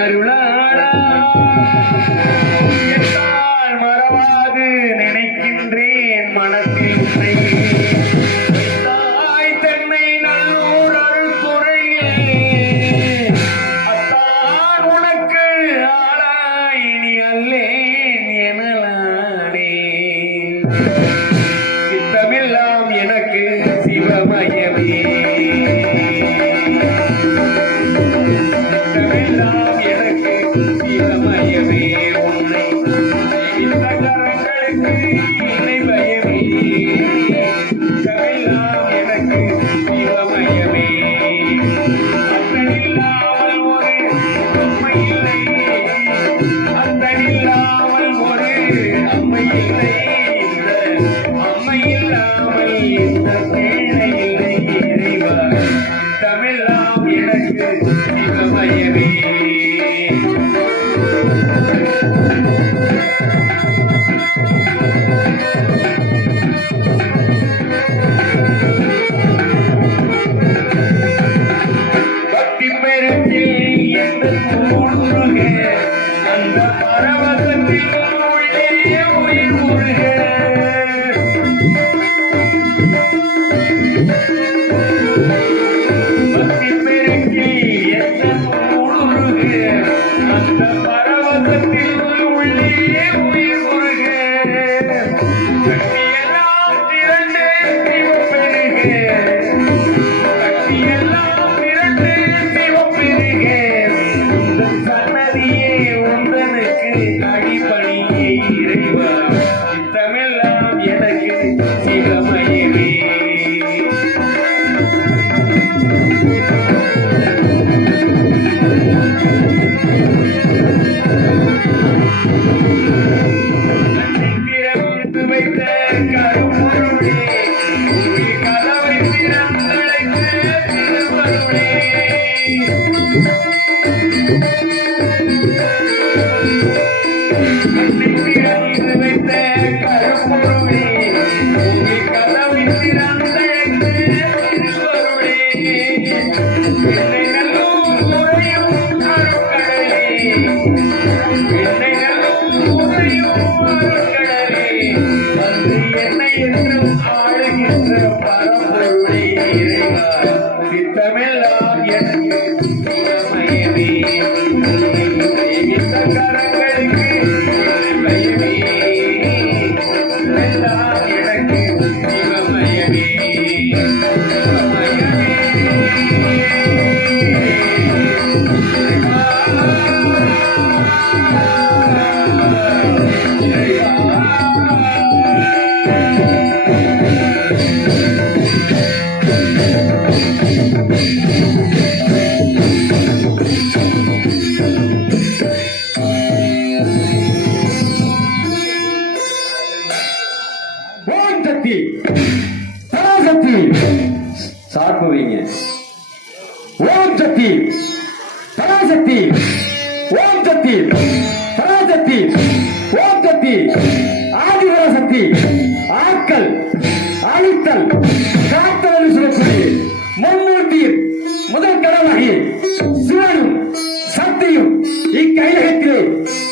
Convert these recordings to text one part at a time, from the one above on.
அருளாடா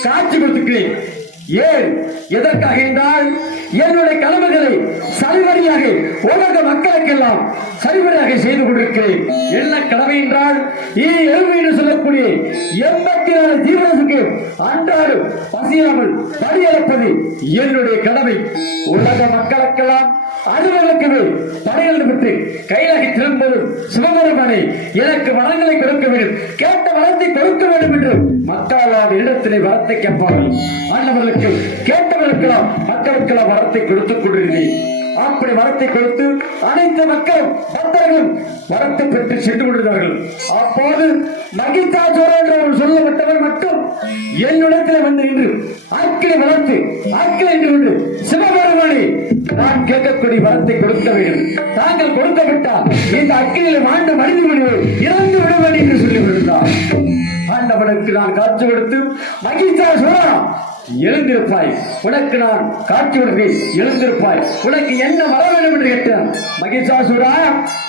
காட்சி கொடுத்துக்கிறேன். ஏன்? எதற்காக என்றால் என்னுடைய கடமைகளை சரிவரியாக உலக மக்களுக்கெல்லாம் சரிவரியாக செய்து கொண்டிருக்கிறேன். என்ன கடமை என்றால் இனி எழுவு என்று சொல்லக்கூடிய எண்பத்தி நாலு ஜீவனத்துக்கு அன்றாடும் பசியாமல் படியளப்பது என்னுடைய கடமை. உலக மக்களுக்கெல்லாம் அலுவலகமே படைகள் பெற்று கைலாகி திரும்பவும் சிவபெருமானை எனக்கு வளங்களை கொடுக்க வேண்டும். கேட்ட வளத்தை கொடுக்க வேண்டும் என்று மக்களால் இடத்திலே வரத்தை கேட்பார்கள். ஆண்டவர்களுக்கு கேட்டவர்களுக்கெல்லாம் மக்களுக்கெல்லாம் வரத்தை கொடுத்துக் கொண்டிருந்தேன் அப்படி வரத்தை கொடுத்து அனைத்து மக்களும் பக்தர்களும் வரத்தை பெற்று சென்று கொண்டிருந்தார்கள். அப்போது மகிதா ஜோரன் சொல்லப்பட்டவர் மட்டும் என்னிடத்தில் வந்து நின்று ஆட்களை வளர்த்து ஆட்களை என்று சிவபெருமானே நான் கேட்கக்கூடிய வரத்தை கொடுக்க வேண்டும். தாங்கள் கொடுக்க விட்டால் இந்த அக்கினியில் மாண்டு மனித விடுவேன் இறந்து விடுவேன் என்று சொல்லி விடுந்தார் ஆண்டவனுக்கு நான் காட்சி கொடுத்து மகிழ்ச்சா சொல்லலாம் எழுந்திருப்பாய். உனக்கு நான் காட்சி கொடுக்கிறேன். எழுந்திருப்பாய். உனக்கு என்ன வர வேண்டும் என்று கேட்டான். மகிஷாசுரா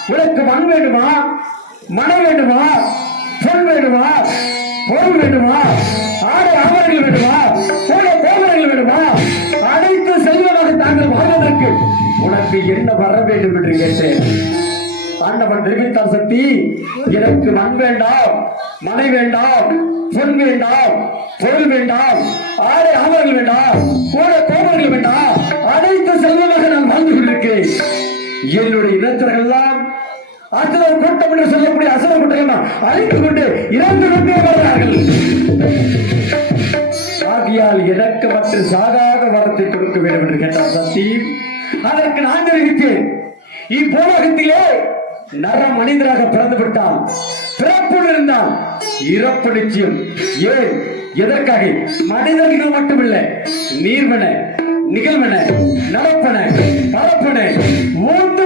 உனக்கு மண் வேண்டுமா? மனம் வேண்டுமா? சொல் வேண்டுமா? பொருள் வேண்டுமா? ஆடை ஆபரணங்கள் வேண்டுமா? போன கோபுரங்கள் வேண்டுமா? அனைத்து செல்வமாக தாங்கள் வாழ்வதற்கு உனக்கு என்ன வர வேண்டும் என்று கேட்டேன். ஆண்டவன் தெரிவித்தார் சக்தி. எனக்கு மண் வேண்டாம் மனை வேண்டாம் பொன் வேண்டாம் பொருள் வேண்டாம் ஆடை ஆவணங்கள் வேண்டாம் கூட கோபுரங்கள் வேண்டாம். அனைத்து செல்வமாக நான் வாழ்ந்து கொண்டிருக்கிறேன். என்னுடைய இனத்தர்கள் எல்லாம் அசுரர் கூட்டம் என்று சொல்லக்கூடிய அசுர கூட்டம் அழித்து கொண்டு இறந்து கொண்டே வருகிறார்கள். ஆகியால் எனக்கு மற்ற சாகாத வரத்தை கொடுக்க வேண்டும் என்று கேட்டார் சக்தி. அதற்கு நான் தெரிவித்தேன். இப்போலகத்திலே நர மனிதராக பிறந்து விட்டான். பிறப்புடன் இருந்தான். இறப்பு நிச்சயம். ஏன் எதற்காக? மனிதர்கள் மட்டுமில்ல. நீர்வன நிகழ்வன நடப்பன பரப்பன மூன்று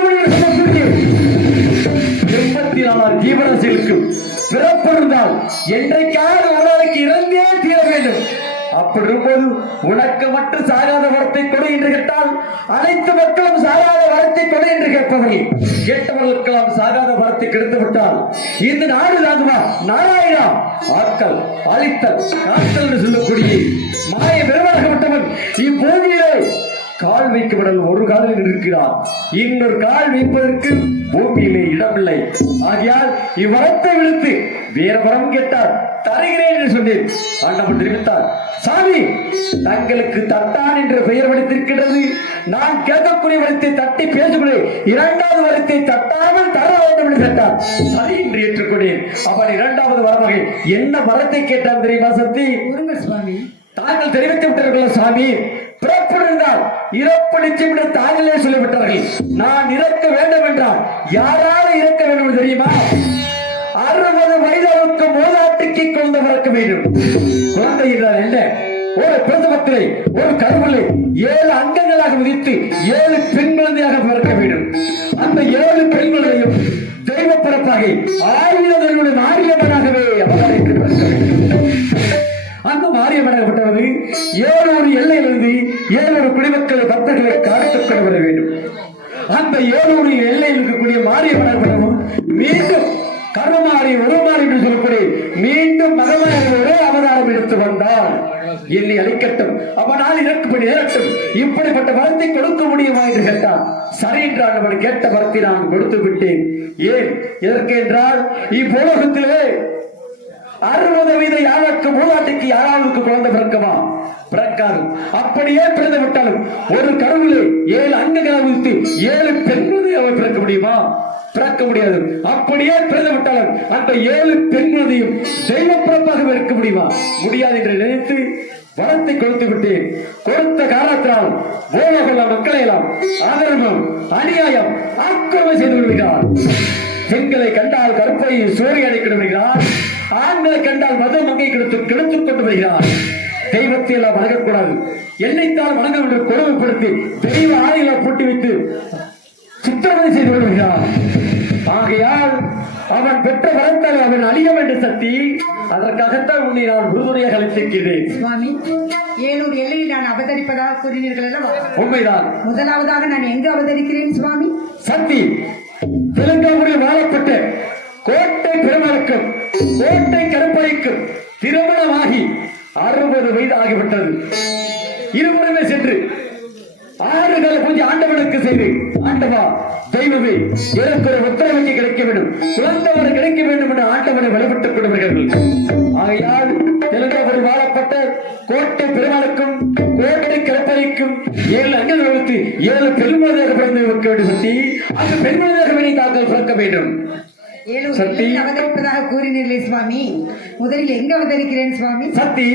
எண்பத்தி நாலாயிரம் ஜீவராசிகளுக்கும் பிறப்பிருந்தால் என்றைக்காவது ஒரு இறந்தே தீர வேண்டும். அப்படி இருக்கும்போது உனக்கு மட்டும் சாகாத வரத்தை கொடு என்று கேட்டால் அனைத்து மக்களும் சாகாத வரத்தை கொடு என்று கேட்பவர்கள். கேட்டவர்களுக்கெல்லாம் சாகாத வரத்தை கிடைத்து விட்டால் இந்த நாடு தாங்குமா? நாராயணா? ஆட்கள் அழித்தல் காத்தல் என்று சொல்லக்கூடிய மாய பெருமாகப்பட்டவன் இப்பூமியிலே கால் வைக்கப்படல் ஒரு காலில் இருக்கிறார் இன்னொரு கால் வைப்பதற்கு பூமியிலே இடமில்லை. ஆகையால் இவ்வரத்தை விழுத்து வேற வரம் கேட்டார். தருகிறேன் என்று சொன்னேன் ஆண்டவன் தெரிவித்தார். சாமி தங்களுக்கு தட்டான் என்ற பெயர் வடித்திருக்கின்றது. நான் கேட்கக்கூடிய வரத்தை தட்டி பேசக்கூடிய இரண்டாவது வரத்தை தட்டாமல் தர வேண்டும் என்று கேட்டார். சரி என்று ஏற்றுக்கொண்டேன். அவன் இரண்டாவது வரவகை என்ன வரத்தை கேட்டான் தெரியுமா சக்தி? சுவாமி. தாங்கள் தெரிவித்து விட்டார்கள் சாமி? பிறப்பு இருந்தால் இறப்பு நிச்சயம் என்று தாங்களே சொல்லிவிட்டார்கள். நான் இறக்க வேண்டும் என்றால் யாரால இறக்க வேண்டும் தெரியுமா? அறுபது வயதளவுக்கு மூதாட்டிக்கு குழந்தை பிறக்க வேண்டும். குழந்தை என்ன? ஒரு பிரதமத்திலே ஒரு கருவிலே ஏழு அங்கங்களாக விதித்து ஏழு பெண் குழந்தையாக பிறக்க வேண்டும். அந்த ஏழு பெண் குழந்தையும் தெய்வ பிறப்பாக ஆயுத மாரியம்மனாகவே அவதரித்து பிறக்க வேண்டும். அந்த மாரியம்மனாகப்பட்டவது ஏழூர் எல்லையிலிருந்து ஏழூர் குடிமக்கள் பக்தர்களை காத்துக் கொண்டு வர வேண்டும். அந்த ஏழு ஒரு எல்லையில் இருக்கக்கூடிய மாரியம்மனாகப்பட்டவன் மீண்டும் கருமாறி உருமாறி என்று சொல்லக்கூடிய மீண்டும் மகமாரி அவதாரம் எடுத்து வந்தார் என்னை அழிக்கட்டும். அவனால் இறக்கப்படி இறக்கட்டும் இப்படிப்பட்ட வரத்தை கொடுக்க முடியுமா என்று கேட்டார். சரி என்றால் அவன். கேட்ட வரத்தை நான் கொடுத்து விட்டேன். ஏன்? எதற்கு என்றால் இப்போலகத்திலே அறுபது வீத யாருக்கு மூதாட்டிக்கு யாராவது குழந்தை பிறக்குமா? பிறக்காது. அப்படியே பிறந்து விட்டாலும் ஒரு கருவிலே ஏழு அங்கங்களை வைத்து ஏழு பெண்களை அவர் பிறக்க முடியுமா? பிறக்க முடியாது. அப்படியே பிறந்து விட்டாலும் அந்த ஏழு பெண்களையும் தெய்வ பிறப்பாக இருக்க முடியுமா? முடியாது என்று நினைத்து வரத்தை கொடுத்து விட்டேன். கொடுத்த காலத்தினால் போலகொள்ள மக்களை எல்லாம் ஆதரவும் அநியாயம் ஆக்கிரமம் செய்து கொள்கிறார் பெண்களை கண்டால் கற்பை சூரியனை விடுகிறார் ஆண்களை கண்டால் மத மங்கை கெடுத்து கெடுத்துக் கொண்டு வருகிறார். தெய்வத்தை எல்லாம் வணங்கக்கூடாது. என்னைத்தான் வணங்க என்று கொடுமைப்படுத்தி தெய்வ ஆணைகளை போட்டு வைத்து சித்திரவதை செய்து வருகிறார் ஆகையால் அவன் பெற்ற வரத்தால் அவன் அழிய வேண்டும் சக்தி அதற்காகத்தான் உன்னை நான் உறுதுணையாக அளித்திருக்கிறேன் சுவாமி ஏழூர் எல்லையில் நான் அவதரிப்பதாக கூறினீர்கள் அல்லவா உண்மைதான். முதலாவதாக நான் எங்கு அவதரிக்கிறேன் சுவாமி? சக்தி தெலுங்காவூரில் வாழப்பட்ட கோட்டை பெருமளுக்கும் கோட்டை கருப்பைக்கும் திருமணமாகி அறுபது வயது ஆகிவிட்டது. இருவருமே சென்று ஆறு கால பூஜை ஆண்டவனுக்கு செய்து ஆண்டவா தெய்வமே எனக்கு ஒரு உத்தரவுக்கு கிடைக்க வேண்டும். குழந்தவர் கிடைக்க வேண்டும் என்று ஆண்டவனை வழிபட்டுக் கொள்வார்கள் ஆகையால் தெலுங்காவூரில் வாழப்பட்ட கோட்டை பெருமாளுக்கும் கோட்டை கருப்பைக்கும் ஏழு அஞ்சல் வகுத்து ஏழு பெருமாதாக பிறந்து வைக்க வேண்டும் அந்த பெண்மணியாக வேண்டி தாக்கல் பிறக்க வேண்டும். எல்லையில் அவதரிப்பதாக கூறினீர்களே சுவாமி. முதலில் எங்கு அவதரிக்கிறேன் சுவாமி? சக்தி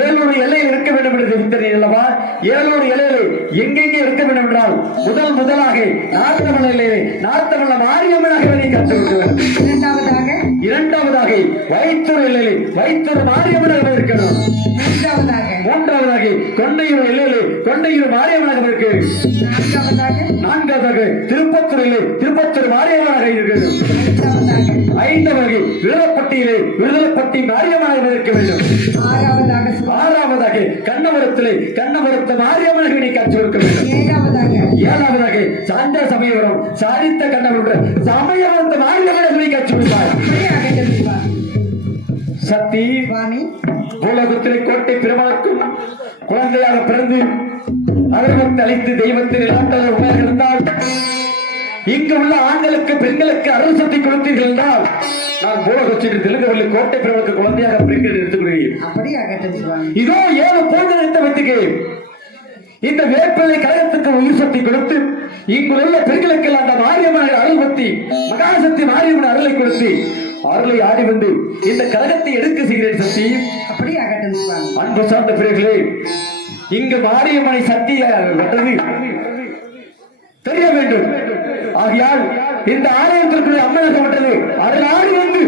ஏழூர் எல்லையில் இருக்க வேண்டும் என்று அல்லவா? ஏழூர் எல்லையில் எங்கெங்கே இருக்க வேண்டும் என்றால் முதல் முதலாக நார்த்தமலையிலே நார்த்தமல்ல மாரியம்மனாக நீ கற்றுவிட்டு இரண்டாவதாக இரண்டாவதாக வைத்தூர் எல்லையிலே வைத்தூர் மாரியம்மனாக இருக்கணும் மூன்றாவதாக. கொண்டையூர் எல்லையிலே கொண்டையூர் மாரியம்மனாக இருக்கு நான்காவதாக. திருப்பத்தூர் எல்லை திருப்பத்தூர் மாரியம்மனாக இருக்கிறது ஐந்தாவது விருதப்பட்டியிலே விருதப்பட்டி மாரியம்மனாக இருக்க வேண்டும். ஆறாவதாக. கண்ணபுரத்திலே கண்ணபுரத்து மாரியம்மன் நீ காட்சி கொடுக்க வேண்டும். ஏழாவதாக. சாந்த சமயபுரம் சாதித்த கண்ணபுரம் சமயபுரத்து மாரியம்மன் நீ காட்சி கொடுப்பார் சுவாமி. பூலோகத்திலே கோட்டை பெருமாளுக்கும் குழந்தையாக பிறந்து அருகத்தை அளித்து தெய்வத்தின் இங்கு உள்ள ஆண்களுக்கு பெண்களுக்கு அருள் சக்தி கொடுத்தீர்கள் என்றால் நான் பூலோகத்தில் தெலுங்கவள்ளி கோட்டை பெருமாளுக்கு குழந்தையாக பிறகு எடுத்துக்கொள்கிறேன். இதோ ஏழு போன்ற நிறுத்தத்துக்கு இந்த வேப்பிலை கழகத்துக்கு உயிர் சக்தி கொடுத்து இங்குள்ள பெண்களுக்கெல்லாம் அந்த மாரியம்மன் அருள் பத்தி மகாசக்தி மாரியம்மன் அருளை கொடுத்து அருளை ஆடி வந்து இந்த கழகத்தை எடுக்க செய்கிறேன் சக்தி. அப்படியாகட்டும் சுவாமி அன்பு சார்ந்த பிறர்களே இங்கு மாரியம்மனை சக்தி வென்றது தெரிய வேண்டும். ஆகையால் இந்த ஆலயத்திற்குள்ளே அம்மனகப்பட்டது அதில் ஆடி வந்து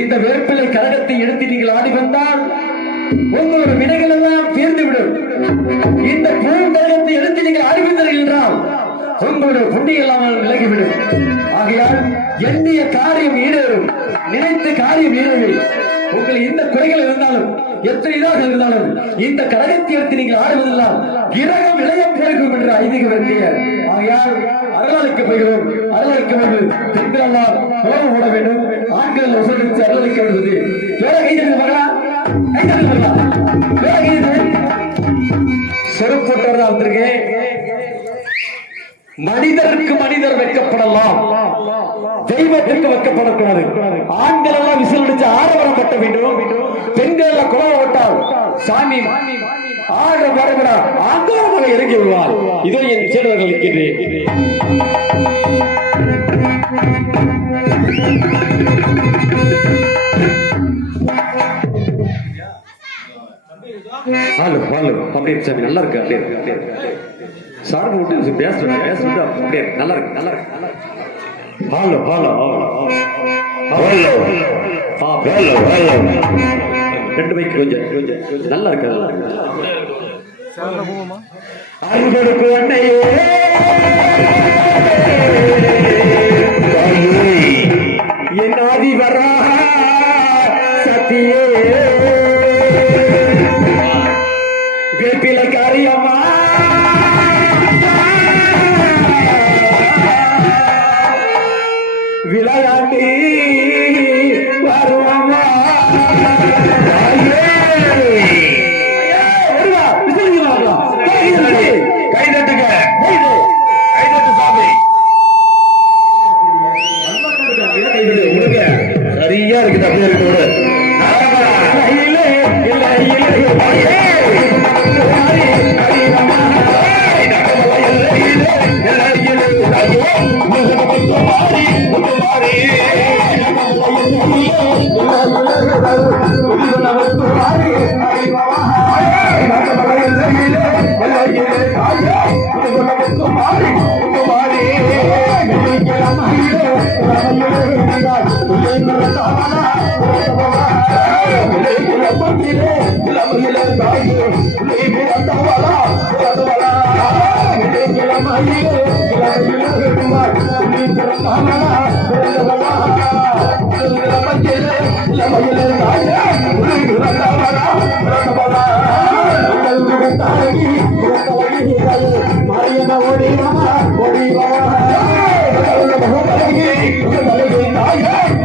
இந்த வேப்பிலை கழகத்தை எடுத்து நீங்கள் ஆடி வந்தால் உங்களோட வினைகள் எல்லாம் தீர்ந்துவிடும். இந்த பூங்கழகத்தை எடுத்து நீங்கள் ஆடி வந்தீர்கள் என்றால் உங்களுடைய புண்ணியம் இல்லாமல் விலகிவிடும். ஆகையால் எண்ணிய காரியம் ஈடேறும். நினைத்த காரியம் ஈடேறும் உங்கள் எந்த குறைகள் இருந்தாலும் எத்தனை இதாக இருந்தாலும் இந்த கடகத்தை எடுத்து நீங்கள் ஆடுவதெல்லாம் கிரகம் இளைய பிறகும் என்று ஐதீக வேண்டிய ஆகையால் அருளாளிக்க போகிறோம். அருளாளிக்க வேண்டும் பெண்களெல்லாம் கோபம் போட வேண்டும். ஆண்கள் உசரித்து அருளாளிக்க வேண்டுவது வேற கைது மகளா? கைது மகளா வேற கைது செருப்போட்டவர் வந்திருக்கேன் மனிதருக்கு மனிதர் வைக்கப்படலாம். தெய்வத்திற்கு வைக்கப்படக்கூடாது. ஆண்கள் எல்லாம் விசில் அடிச்சு ஆரவரம் கட்ட வேண்டும். பெண்கள் எல்லாம் குளம் விட்டால் சாமி ஆட வரவிடா ஆங்காரமாக இறங்கி விடுவார். இதோ என் சீடர்கள் இருக்கின்றேன் ஹலோ ஹலோ அப்படியே சாமி நல்லா இருக்கு அப்படியே. சார்பு விட்டு பேசுறேன் பேசுறது அப்படியே. நல்லா இருக்கு. நல்லா இருக்கு. நல்லா இருக்கு. ஹலோ ஹலோ ஹலோ ஆ ஹலோ ஹலோ ரெண்டு பைக் கொஞ்சம் கொஞ்சம் நல்லா இருக்கு. நல்லா இருக்கு. அன்பருக்கு அன்னையே. ಬಂದಿದೆ ನಮಗಿಲ್ಲ ತಾಯಿ ನೀವೇ ಅಂತವಲ್ಲ ಅಂತವಲ್ಲ ಗಿಡಗಿಲ ಮಾಡಿ ಗಿಡಗಿಲ ಗಿಡಗಿಲ ಮಾಮನ ಗಿಡಗಿಲ ಗಿಡಗಿಲ ಬಂದಿದೆ ನಮಗಿಲ್ಲ ತಾಯಿ ನೀವೇ ಅಂತವಲ್ಲ ಅಂತವಲ್ಲ ಗಿಡಗಿಲ ತಾಯಿ ಮಾಯನ ಒಡೆಯವ ಒಡೆಯವ ಮಲಗಿ ಮಲಗಿ ತಾಯಿ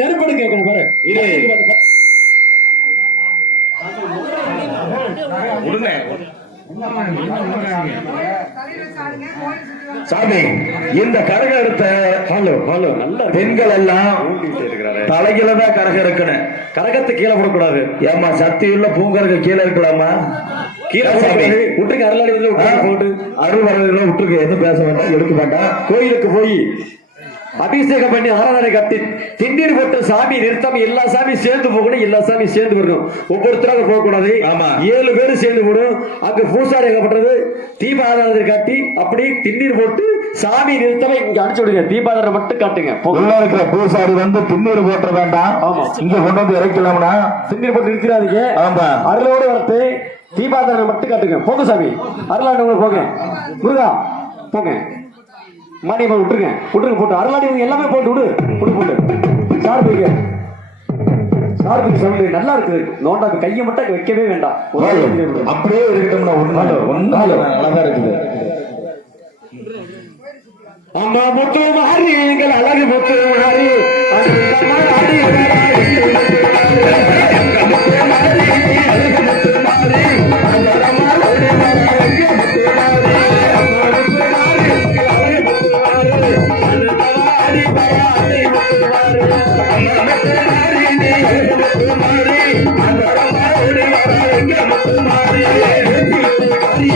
நெருப்படு கேட்கணும் பாரு சாமி இந்த கரகம் எடுத்த ஹலோ ஹலோ பெண்கள் எல்லாம் இருக்கிறாரு தலைகில தான் கரகம் இருக்கணும் கரகத்தை கீழே போடக்கூடாது. ஏமா சக்தி உள்ள பூங்கரக கீழே இருக்கலாமா விட்டுருக்கு அருளாடி போட்டு. அருள் விட்டுருக்கு எதுவும் பேச வேண்டாம் எடுக்க வேண்டாம். கோயிலுக்கு போய் அபிஷேகம் பண்ணி ஆராதனை கட்டி திண்ணீர் போட்டு சாமி நிறுத்தாம எல்லா சாமியும் சேர்ந்து போகணும் எல்லா சாமியும் சேர்ந்து வரணும். ஒவ்வொருத்தராக போக கூடாது. ஏழு பேரும் சேர்ந்து போகணும். அங்க பூசாரி எங்க பண்றது தீப ஆராதனை காட்டி அப்படி திண்ணீர் போட்டு சாமி நிறுத்தாம இங்க அனுப்பிச்சு விடுங்க. தீபாராதனை மட்டும் காட்டுங்க. உள்ள இருக்கிற பூசாரி வந்து திண்ணீர் போட்ட வேண்டாம். இங்க கொண்டு வந்து இறக்கலாம்னா திண்ணீர் போட்டு நிறுத்திடாதீங்க ஆமா. அருளோடு வரத்து தீபாதாரனை மட்டும் காட்டுங்க போங்க சாமி. அருளாண்டவங்க போங்க. முருகா போங்க. மானியம்மா விட்டுருங்க. விட்டுருங்க போட்டு. அருளாடி எல்லாமே போட்டு விடு. விடு போட்டு. சார்புக்கு சார்புக்கு சவுண்டு நல்லா இருக்குது நோண்டா கையை மட்டும் வைக்கவே வேண்டாம். அப்படியே இருக்கட்டும்னா ஒண்ணு அழகா இருக்குது. அம்மா முத்து மாறி எங்கள் அழகு முத்து மாறி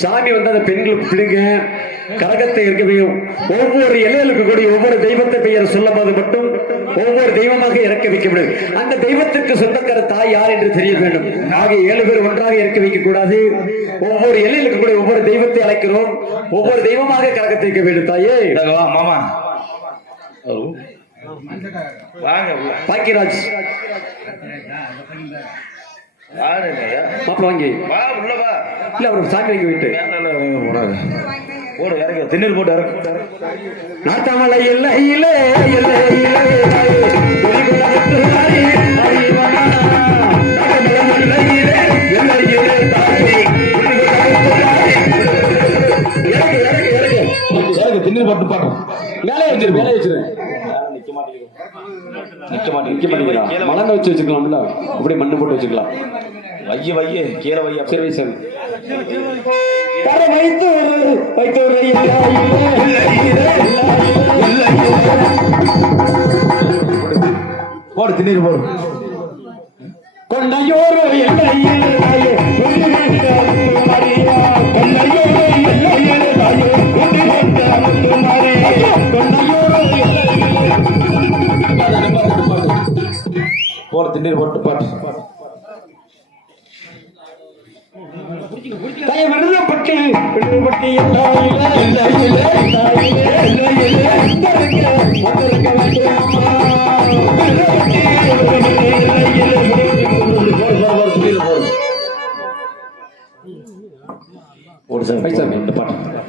சாமி வந்து அந்த பெண்களுக்கு பிடிங்க கரகத்தை இருக்கவையும் ஒவ்வொரு எல்லைகளுக்கு கூடிய ஒவ்வொரு தெய்வத்தை பெயர் சொல்லும் போது மட்டும் ஒவ்வொரு தெய்வமாக இறக்க வைக்க வேண்டும் அந்த தெய்வத்திற்கு சொந்தக்கார தாய் யார் என்று தெரிய வேண்டும். ஆக ஏழு பேர் ஒன்றாக இறக்க வைக்க கூடாது. ஒவ்வொரு எல்லைகளுக்கு கூடிய ஒவ்வொரு தெய்வத்தை அழைக்கிறோம். ஒவ்வொரு தெய்வமாக கரகத்தை வைக்க வேண்டும் தாயே. மாமா. வாங்க பாக்கியராஜ். மாப்பிள்ள வாங்கி. வா உள்ள வா. இல்ல அவருக்கு சாமி வாங்கி விட்டு போடு இறங்க. திண்ணீர் போட்டு இல்லை இல்லை திண்ணீர் பாட்டு பாடுறோம் மேலே வச்சிருக்கேன் வச்சிருக்கேன் நிற்க மாட்டேன் மலங்க வச்சு வச்சுக்கலாம்ல அப்படியே மண்ணு போட்டு வச்சுக்கலாம் வைய வைய கீழே வைய சரி சரி போடு திண்ணீர் போடு கொண்டையோரு எல்லையே கொண்டையோரோ ತಿಂಡಿರ್ ಒಟ್ಟು ಪಾಠ ಕೈ ಬಿಡದ ಪಟ್ಟಿ ಬಿಡದ ಪಟ್ಟಿ ಎಲ್ಲ ಇಲ್ಲ ಇಲ್ಲ ಇಲ್ಲ ಇಲ್ಲ ಇಲ್ಲ ಇಲ್ಲ ಇಲ್ಲ ಒಂದರಕ್ಕೆ ಒಂದರಕ್ಕೆ ஒரு சாமி இந்த பாட்டு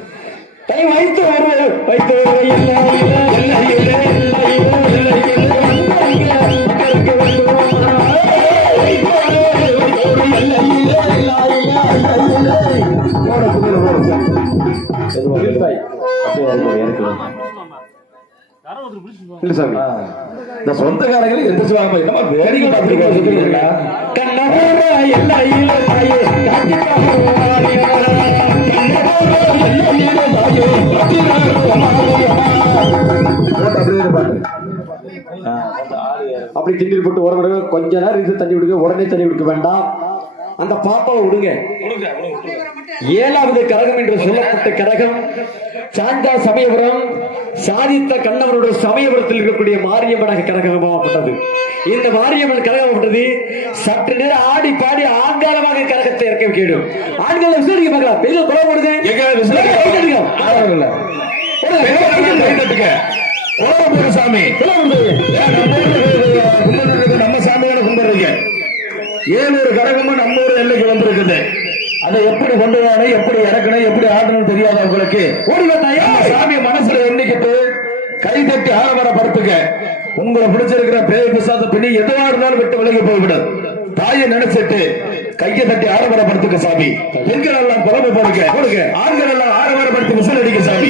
கை வைத்து வருவது வைத்து இல்லை இல்லை இல்லை இல்லை சொந்தக்காரங்களுக்கு எந்த சுவாமி என்னமா வேடிக்கை பார்த்துருக்கா அப்படி திண்டில் போட்டு உரம் விடுங்க கொஞ்ச நேரம் இது தண்ணி விடுங்க உடனே தண்ணி விடுக்க வேண்டாம். அந்த பாப்பாவை விடுங்க. ஏழாவது கரகம் என்று சொல்லப்பட்ட கரகம் சாந்தா சமயபுரம் சாதித்த கண்ணவருடைய சமயபுரத்தில் இருக்கக்கூடிய மாரியம்மனாக கரகமாகப்பட்டது. இந்த மாரியம்மன் கரகமாகப்பட்டது சற்று நேரம் ஆடி பாடி ஆங்காரமாக கரகத்தை இறக்க வைக்கணும். ஆண்களை விசாரிக்க பார்க்கலாம். பெண்கள் குறை போடுங்க. எங்க விசில் கை ஏழூர் கரகமும் நம்ம ஊர் எல்லைக்கு வந்திருக்குது? அதை எப்படி கொண்டு வரணும் எப்படி இறக்கணும் எப்படி ஆடணும் தெரியாத உங்களுக்கு? சாமி மனசுல எண்ணிக்கிட்டு கை தட்டி ஆரவாரப்படுத்துங்க உங்களை பிடிச்சிருக்கிற பேய் பிசாத பின்னி எதுவா இருந்தாலும் விட்டு விலகி போய்விடும். தாயை நினைச்சிட்டு கையை தட்டி ஆரவாரப்படுத்துங்க சாமி. பெண்கள் எல்லாம் குழம்பு போடுங்க. கொடுங்க ஆண்கள் எல்லாம் ஆரவாரப்படுத்தி விசில் அடிக்க சாமி.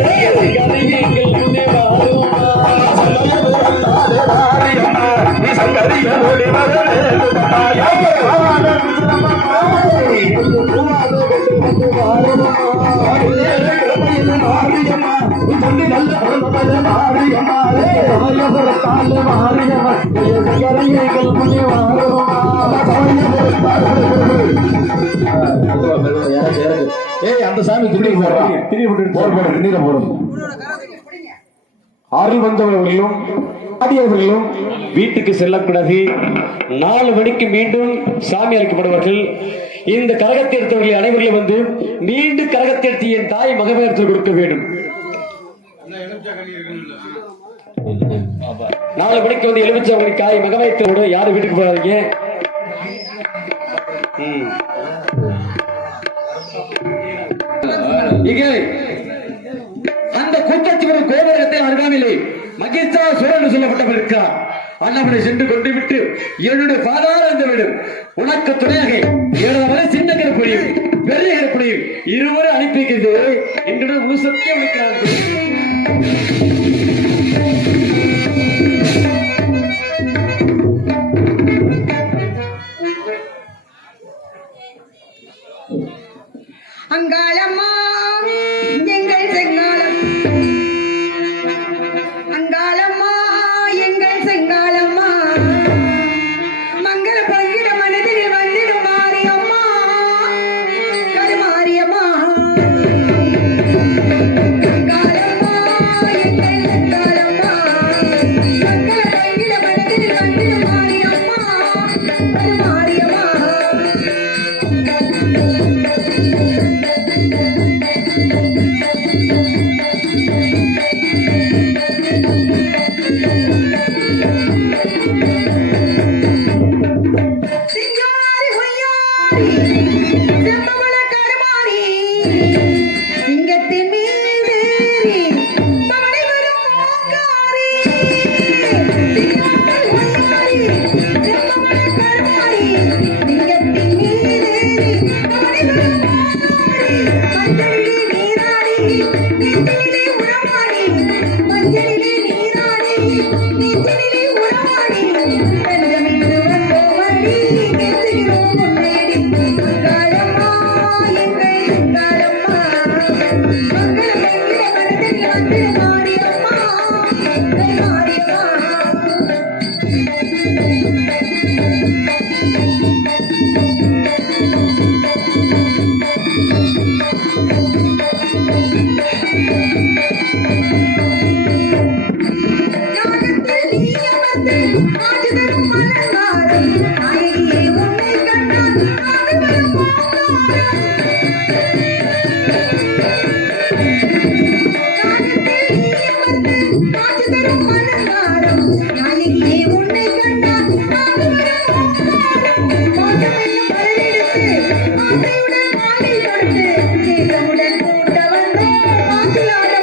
சமயபுரத்தாலே சமயபுரத்தாலே மாரியம்மா ஏய் அந்த சாமி திரும்பி போடுறான் திரும்பி போடு போடு நீரை போடும் ஆறில் வந்தவர்களும் பாடியவர்களும் வீட்டுக்கு செல்லக்கூடாது நாலு மணிக்கு மீண்டும் சாமி அழைக்கப்படுவார்கள். இந்த கரகத்தை எடுத்தவர்கள் அனைவர்களும் வந்து மீண்டும் கரகத்தை எடுத்து என் தாய் மகபேரத்தில் கொடுக்க வேண்டும். நாலு மணிக்கு வந்து எலுமிச்சவங்க காய் மகமயத்தோடு யாரும் வீட்டுக்கு போறாதீங்க இங்கே அந்த கூட்டச்சுவரம் கோபுரத்தை அருகாமையிலே மகிழ்ச்சா சூழல் சொல்லப்பட்டவர் இருக்கிறார் அண்ணாமலை சென்று கொண்டு விட்டு என்னுடைய பாதார அந்த விடும் உனக்கு துணையாக ஏழாவது சின்ன கருப்படியும் பெரிய கருப்படியும் இருவரும் அனுப்பி வைக்கிறது என்னுடன் முழு வைக்கிறார்கள் அங்காளம்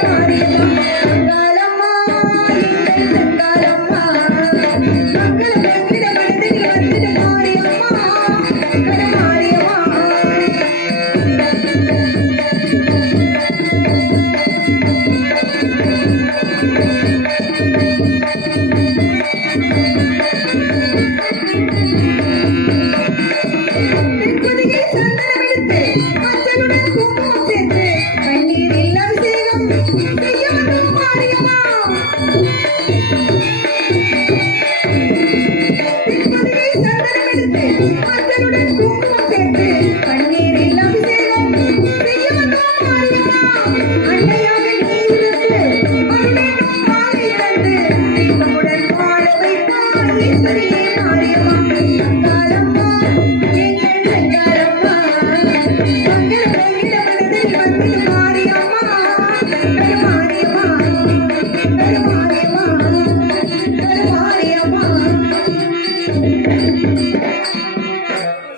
María.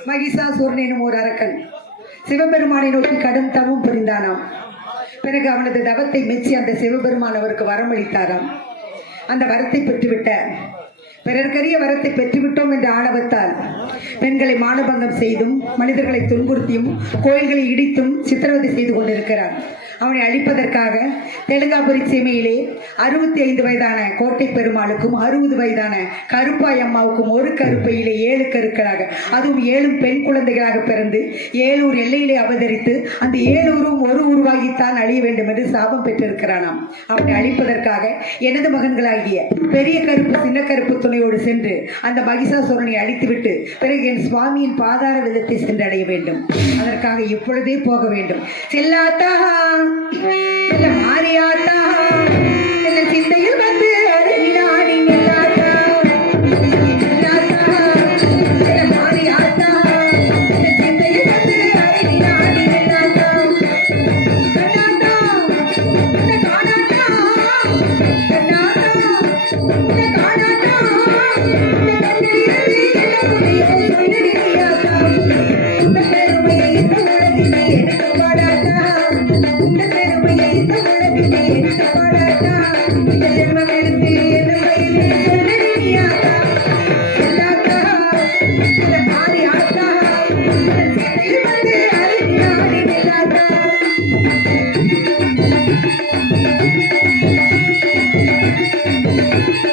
மகிஷாசூரன் எனும் ஒரு அரக்கன். சிவபெருமானை நோக்கி கடும் தவம் புரிந்தானாம். பிறகு அவனது தவத்தை மெச்சி அந்த சிவபெருமான் அவருக்கு வரமளித்தாராம். அந்த வரத்தை பெற்றுவிட்ட பிறர்க்கரிய வரத்தை பெற்றுவிட்டோம் என்ற ஆணவத்தால் பெண்களை மானபங்கம் செய்தும் மனிதர்களை துன்புறுத்தியும் கோயில்களை இடித்தும் சித்திரவதை செய்து கொண்டிருக்கிறார். அவனை அழிப்பதற்காக தெலுங்காபுரி சீமையிலே அறுபத்தி ஐந்து வயதான கோட்டை பெருமாளுக்கும் அறுபது வயதான கருப்பாய் அம்மாவுக்கும் ஒரு கருப்பையிலே ஏழு கருக்களாக அதுவும் ஏழும் பெண் குழந்தைகளாக பிறந்து ஏழூர் எல்லையிலே அவதரித்து அந்த ஏழூரும் ஒரு உருவாகித்தான் அழிய வேண்டும் என்று சாபம் பெற்றிருக்கிறானாம். அவனை அழிப்பதற்காக எனது மகன்களாகிய பெரிய கருப்பு சின்ன கருப்பு துணையோடு சென்று அந்த மகிஷாசுரனை அழித்துவிட்டு பிறகு என் சுவாமியின் பாதார விதத்தை சென்றடைய வேண்டும். அதற்காக இப்பொழுதே போக வேண்டும். செல்லாத்தா செல்ல மாரியாத்தா Thank you.